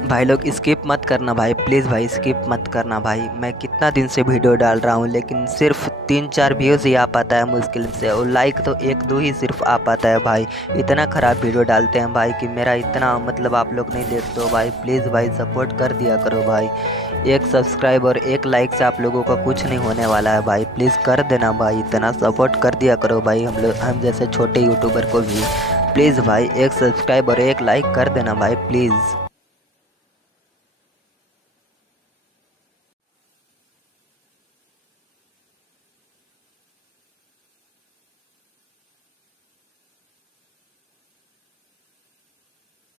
भाई लोग स्किप मत करना भाई, प्लीज़ भाई स्किप मत करना भाई। मैं कितना दिन से वीडियो डाल रहा हूँ लेकिन सिर्फ 3-4 व्यूज़ ही आ पाता है मुश्किल से, और लाइक तो 1-2 ही सिर्फ आ पाता है भाई। इतना ख़राब वीडियो डालते हैं भाई कि मेरा इतना मतलब आप लोग नहीं देखते हो भाई। प्लीज़ भाई सपोर्ट कर दिया करो भाई। एक सब्सक्राइब और एक लाइक से आप लोगों का कुछ नहीं होने वाला है भाई। प्लीज़ कर देना भाई, इतना सपोर्ट कर दिया करो भाई हम जैसे छोटे यूट्यूबर को भी। प्लीज़ भाई एक सब्सक्राइब और एक लाइक कर देना भाई प्लीज़।